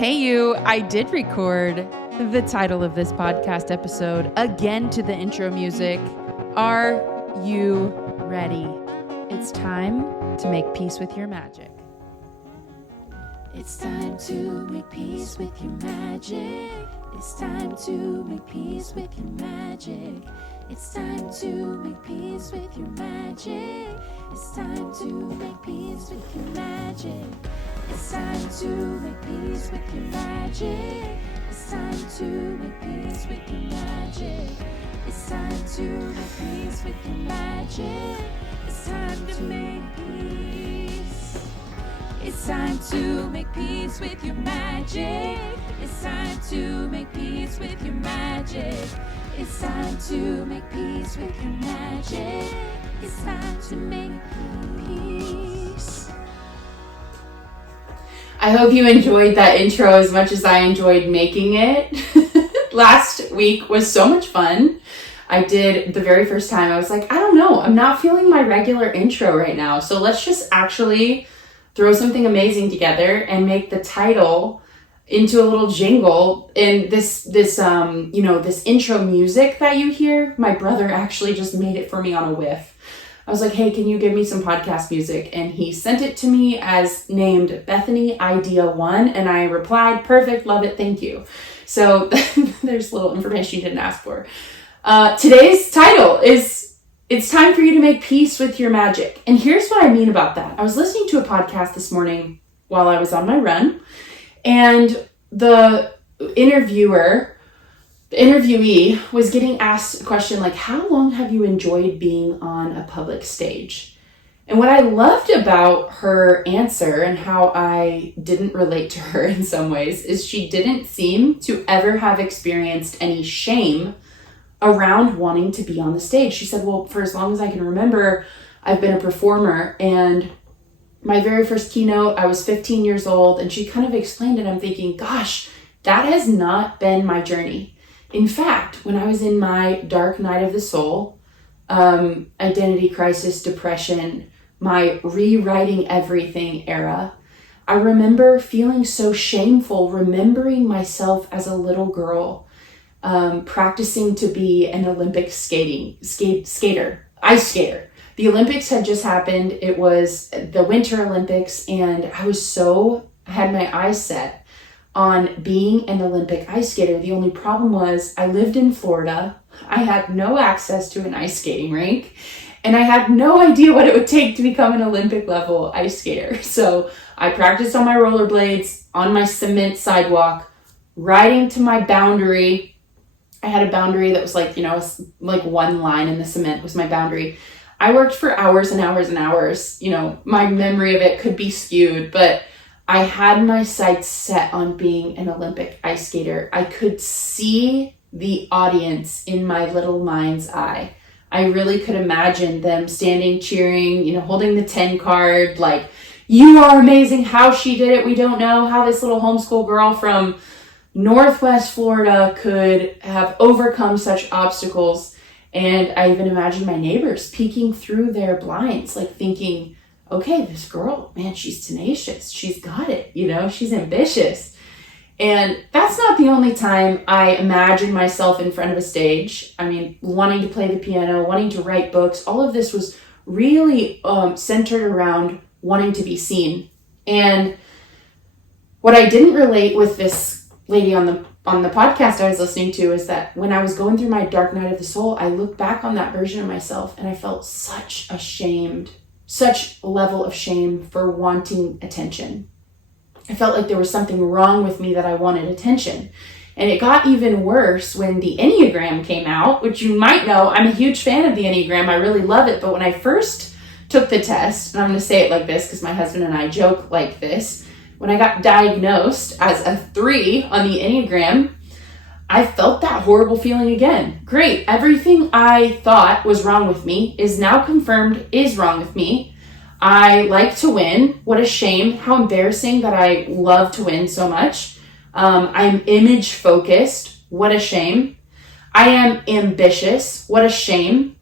Hey you, I did record the title of this podcast episode again to the intro music. Are you ready? It's time to make peace with your magic. It's time to make peace with your magic. It's time to make peace with your magic. It's time to make peace with your magic. It's time to make peace with your magic. It's time to make peace with your magic. It's time to make peace with your magic. It's time to make peace with your magic. It's time to make peace. It's time to make peace with your magic. It's time to make peace with your magic. It's time to make peace with your magic. It's time to make peace. I hope you enjoyed that intro as much as I enjoyed making it. Last week was so much fun. I did the very first time. I was like, I don't know, I'm not feeling my regular intro right now. So let's just actually throw something amazing together and make the title into a little jingle. And this intro music that you hear, my brother actually just made it for me on a whiff. I was like, hey, can you give me some podcast music? And he sent it to me as named Bethany Idea 1. And I replied, perfect, love it, thank you. So there's little information you didn't ask for. Today's title is It's Time for You to Make Peace with Your Magic. And here's what I mean about that. I was listening to a podcast this morning while I was on my run. And the interviewee was getting asked a question like, how long have you enjoyed being on a public stage? And what I loved about her answer and how I didn't relate to her in some ways is she didn't seem to ever have experienced any shame around wanting to be on the stage. She said, well, for as long as I can remember, I've been a performer, and my very first keynote, I was 15 years old, and she kind of explained it. I'm thinking, gosh, that has not been my journey. In fact, when I was in my dark night of the soul, identity crisis, depression, my rewriting everything era, I remember feeling so shameful, remembering myself as a little girl, practicing to be an Olympic ice skater. The Olympics had just happened. It was the Winter Olympics, and I had my eyes set on being an Olympic ice skater. The only problem was I lived in Florida. I had no access to an ice skating rink, and I had no idea what it would take to become an Olympic level ice skater. So I practiced on my rollerblades, on my cement sidewalk, riding to my boundary. I had a boundary that was like one line in the cement was my boundary. I worked for hours and hours and hours. My memory of it could be skewed, but I had my sights set on being an Olympic ice skater. I could see the audience in my little mind's eye. I really could imagine them standing, cheering, holding the 10 card, like, you are amazing, how she did it, we don't know, how this little homeschool girl from Northwest Florida could have overcome such obstacles. And I even imagined my neighbors peeking through their blinds, like thinking, okay, this girl, man, she's tenacious. She's got it, she's ambitious. And that's not the only time I imagined myself in front of a stage. I mean, wanting to play the piano, wanting to write books, all of this was really centered around wanting to be seen. And what I didn't relate with this lady on the podcast I was listening to is that when I was going through my dark night of the soul, I looked back on that version of myself and I felt such a level of shame for wanting attention. I felt like there was something wrong with me that I wanted attention. And it got even worse when the Enneagram came out, which you might know, I'm a huge fan of the Enneagram. I really love it. But when I first took the test, and I'm going to say it like this because my husband and I joke like this, when I got diagnosed as a 3 on the Enneagram, I felt that horrible feeling again. Great. Everything I thought was wrong with me is now confirmed is wrong with me. I like to win. What a shame. How embarrassing that I love to win so much. I'm image focused. What a shame. I am ambitious. What a shame.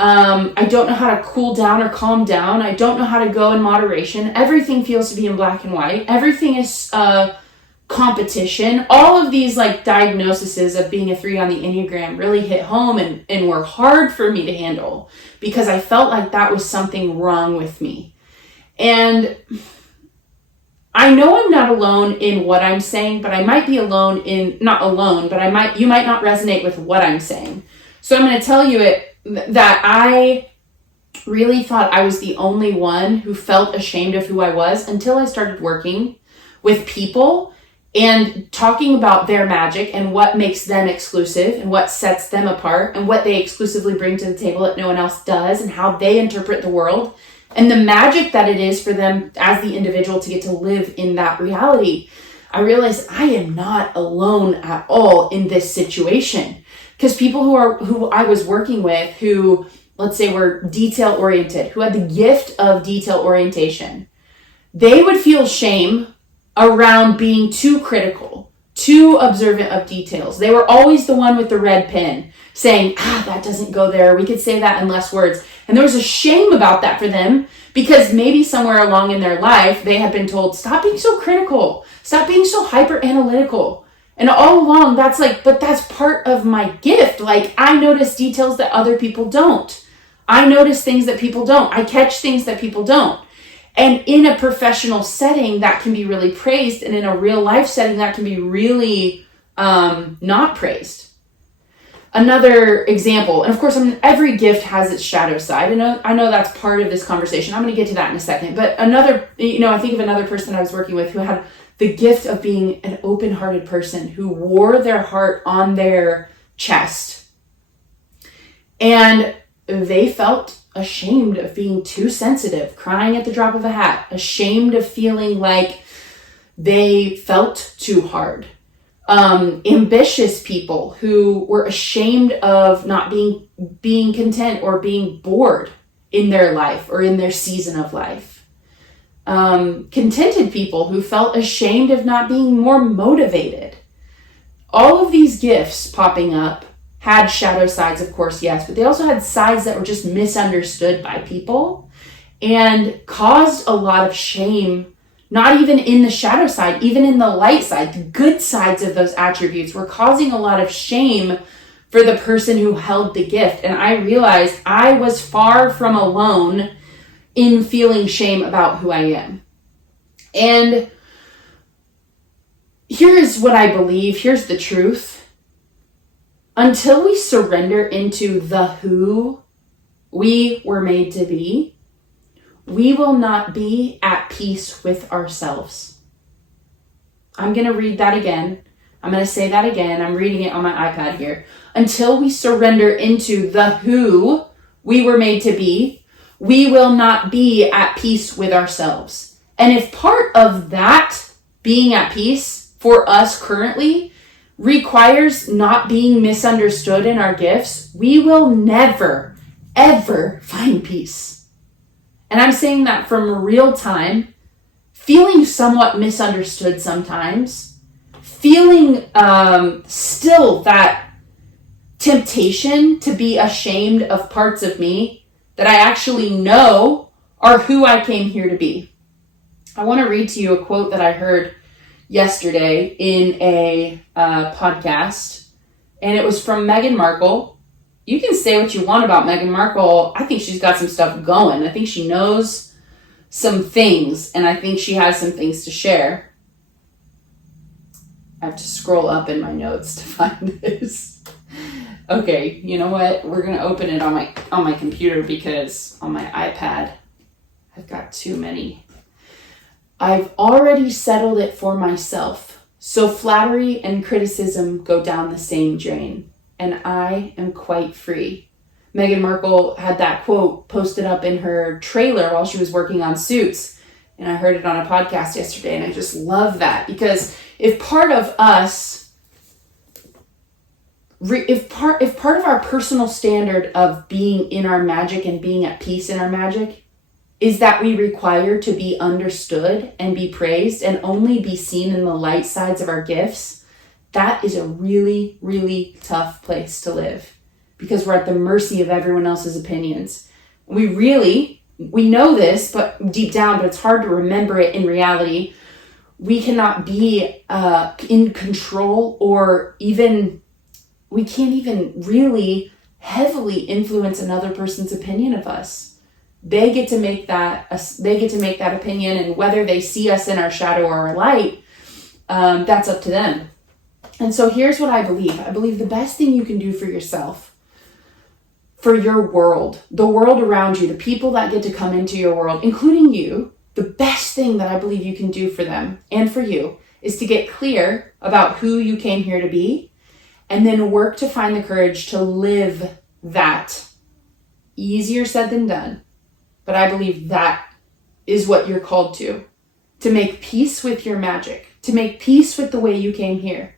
I don't know how to cool down or calm down. I don't know how to go in moderation. Everything feels to be in black and white. Everything is competition, all of these like diagnoses of being a 3 on the Enneagram really hit home and were hard for me to handle because I felt like that was something wrong with me. And I know I'm not alone in what I'm saying, but I might be alone in, not alone, but you might not resonate with what I'm saying. So I'm going to tell you that I really thought I was the only one who felt ashamed of who I was until I started working with people and talking about their magic and what makes them exclusive and what sets them apart and what they exclusively bring to the table that no one else does and how they interpret the world and the magic that it is for them as the individual to get to live in that reality. I realized I am not alone at all in this situation, because people who I was working with who, let's say, were detail oriented, who had the gift of detail orientation, they would feel shame around being too critical, too observant of details. They were always the one with the red pen saying, that doesn't go there. We could say that in less words. And there was a shame about that for them because maybe somewhere along in their life, they had been told, stop being so critical, stop being so hyper analytical. And all along that's like, but that's part of my gift. Like I notice details that other people don't. I notice things that people don't. I catch things that people don't. And in a professional setting, that can be really praised. And in a real life setting, that can be really not praised. Another example, and of course, every gift has its shadow side. And I know that's part of this conversation. I'm going to get to that in a second. But I think of another person I was working with who had the gift of being an open-hearted person who wore their heart on their chest. And they felt ashamed of being too sensitive, crying at the drop of a hat, ashamed of feeling like they felt too hard. Ambitious people who were ashamed of not being content or being bored in their life or in their season of life. Contented people who felt ashamed of not being more motivated. All of these gifts popping up had shadow sides, of course, yes, but they also had sides that were just misunderstood by people and caused a lot of shame, not even in the shadow side, even in the light side. The good sides of those attributes were causing a lot of shame for the person who held the gift. And I realized I was far from alone in feeling shame about who I am. And here is what I believe. Here's the truth. Until we surrender into the who we were made to be, we will not be at peace with ourselves. I'm going to read that again. I'm going to say that again. I'm reading it on my iPad here. Until we surrender into the who we were made to be, we will not be at peace with ourselves. And if part of that being at peace for us currently requires not being misunderstood in our gifts, we will never, ever find peace. And I'm saying that from real time, feeling somewhat misunderstood sometimes, feeling still that temptation to be ashamed of parts of me that I actually know are who I came here to be. I want to read to you a quote that I heard yesterday in a podcast, and it was from Meghan Markle. You can say what you want about Meghan Markle. I think she's got some stuff going. I think she knows some things, and I think she has some things to share. I have to scroll up in my notes to find this. Okay, you know what? We're gonna open it on my computer because on my iPad I've got too many. I've already settled it for myself, so flattery and criticism go down the same drain, and I am quite free. Meghan Markle had that quote posted up in her trailer while she was working on Suits, and I heard it on a podcast yesterday, and I just love that, because if part of us, if part of our personal standard of being in our magic and being at peace in our magic is that we require to be understood and be praised and only be seen in the light sides of our gifts, that is a really, really tough place to live, because we're at the mercy of everyone else's opinions. We know this, but deep down, but it's hard to remember it in reality. We cannot be in control, or even, we can't even really heavily influence another person's opinion of us. They get to make that opinion, and whether they see us in our shadow or our light, that's up to them. And so here's what I believe. I believe the best thing you can do for yourself, for your world, the world around you, the people that get to come into your world, including you, the best thing that I believe you can do for them and for you is to get clear about who you came here to be, and then work to find the courage to live that. Easier said than done, but I believe that is what you're called to make peace with your magic, to make peace with the way you came here,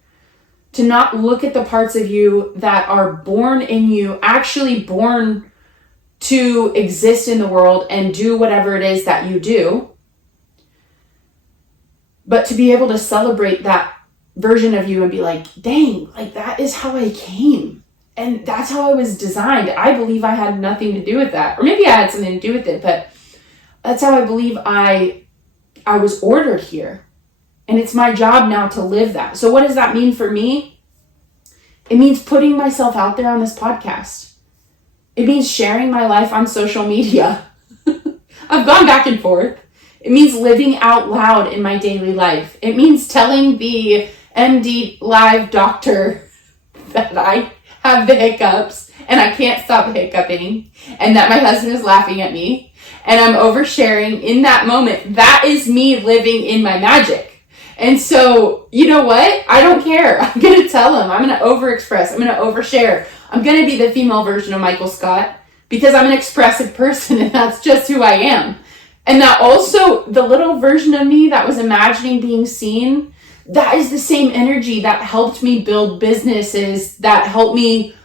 to not look at the parts of you that are born in you, actually born to exist in the world and do whatever it is that you do, but to be able to celebrate that version of you and be like, dang, like that is how I came. And that's how I was designed. I believe I had nothing to do with that. Or maybe I had something to do with it, but that's how I believe I was ordered here. And it's my job now to live that. So what does that mean for me? It means putting myself out there on this podcast. It means sharing my life on social media. I've gone back and forth. It means living out loud in my daily life. It means telling the MD live doctor that I have the hiccups and I can't stop hiccuping, and that my husband is laughing at me and I'm oversharing in that moment. That is me living in my magic. And so, you know what? I don't care. I'm going to tell him. I'm going to overexpress. I'm going to overshare. I'm going to be the female version of Michael Scott because I'm an expressive person, and that's just who I am. And that also, the little version of me that was imagining being seen, that is the same energy that helped me build businesses, that helped me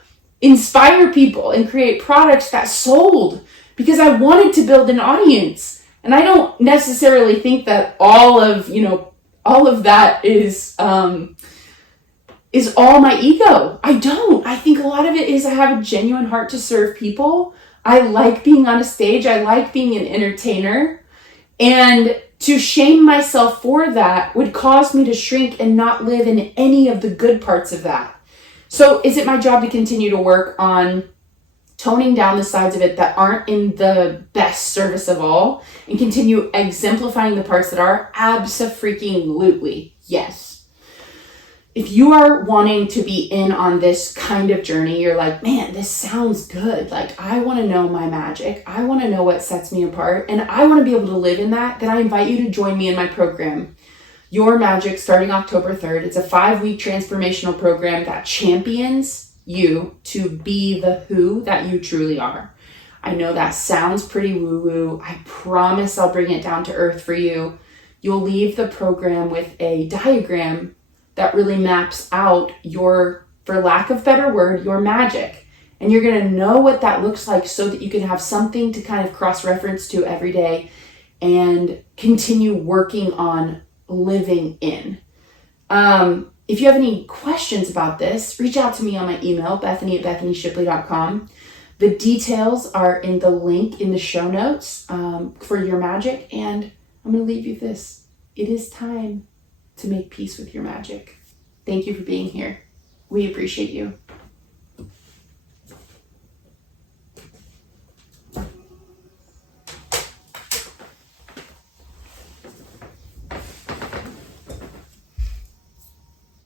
inspire people and create products that sold, because I wanted to build an audience. And I don't necessarily think that all of that is all my ego. I don't. I think a lot of it is I have a genuine heart to serve people. I like being on a stage. I like being an entertainer. And to shame myself for that would cause me to shrink and not live in any of the good parts of that. So is it my job to continue to work on toning down the sides of it that aren't in the best service of all, and continue exemplifying the parts that are? Abso-freaking-lutely. Yes. If you are wanting to be in on this kind of journey, you're like, man, this sounds good. Like, I want to know my magic. I want to know what sets me apart, and I want to be able to live in that. Then I invite you to join me in my program, Your Magic, starting October 3rd. It's a 5-week transformational program that champions you to be the who that you truly are. I know that sounds pretty woo-woo. I promise I'll bring it down to earth for you. You'll leave the program with a diagram that really maps out your, for lack of better word, your magic. And you're going to know what that looks like so that you can have something to kind of cross-reference to every day and continue working on living in. If you have any questions about this, reach out to me on my email, bethany@bethanyShipley.com. The details are in the link in the show notes for Your Magic. And I'm going to leave you with this. It is time to make peace with your magic. Thank you for being here. We appreciate you.